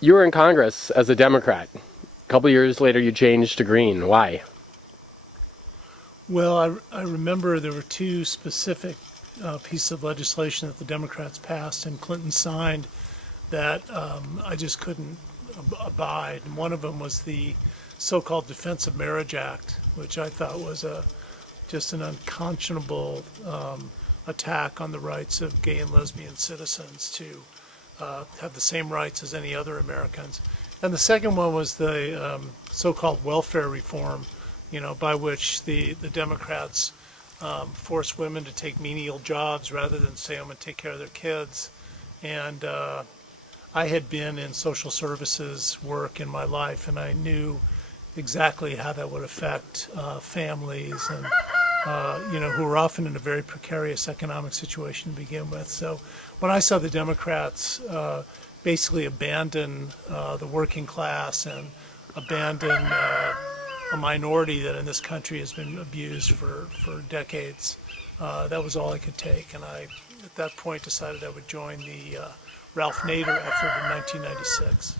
You were in Congress as a Democrat. A couple years later, you changed to Green. Why? Well, I remember there were two specific pieces of legislation that the Democrats passed and Clinton signed that I just couldn't abide. And one of them was the so-called Defense of Marriage Act, which I thought was just an unconscionable attack on the rights of gay and lesbian citizens to have the same rights as any other Americans. And the second one was the so-called welfare reform, by which the Democrats force women to take menial jobs rather than stay home and take care of their kids. And I had been in social services work in my life, and I knew exactly how that would affect families and who are often in a very precarious economic situation to begin with. So when I saw the Democrats basically abandon the working class and abandon a minority that in this country has been abused for decades, that was all I could take. And I, at that point, decided I would join the Ralph Nader effort in 1996.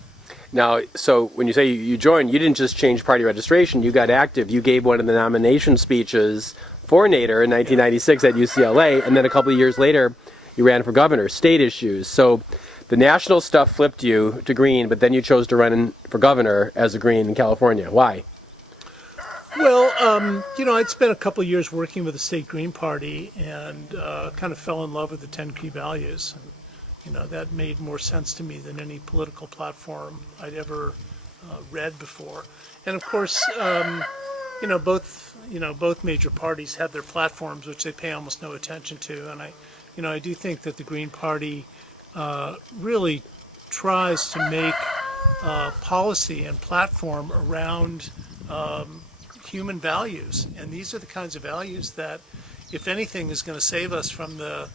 Now, so when you say you joined, you didn't just change party registration, you got active. You gave one of the nomination speeches for Nader in 1996 at UCLA, and then a couple of years later, you ran for governor, state issues. So the national stuff flipped you to Green, but then you chose to run for governor as a Green in California. Why? Well, I'd spent a couple of years working with the state Green Party and kind of fell in love with the 10 key values. And, that made more sense to me than any political platform I'd ever read before. And of course, both major parties have their platforms, which they pay almost no attention to. And I do think that the Green Party really tries to make policy and platform around human values. And these are the kinds of values that, if anything, is going to save us from the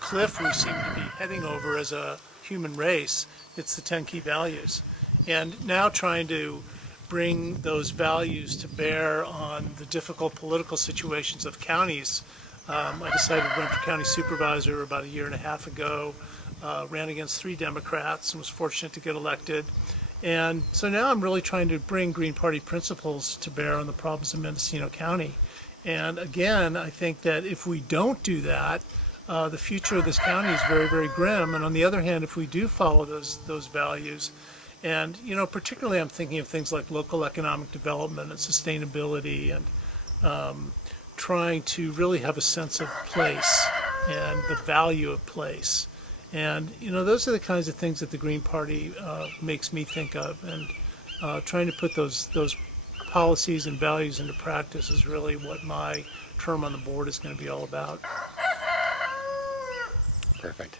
cliff we seem to be heading over as a human race. It's the 10 key values. And now trying to bring those values to bear on the difficult political situations of counties. I decided to run for county supervisor about a year and a half ago, ran against 3 Democrats and was fortunate to get elected. And so now I'm really trying to bring Green Party principles to bear on the problems of Mendocino County. And again, I think that if we don't do that, the future of this county is very, very grim. And on the other hand, if we do follow those values, and particularly I'm thinking of things like local economic development and sustainability, and trying to really have a sense of place and the value of place. And those are the kinds of things that the Green Party makes me think of. And trying to put those policies and values into practice is really what my term on the board is going to be all about. Perfect.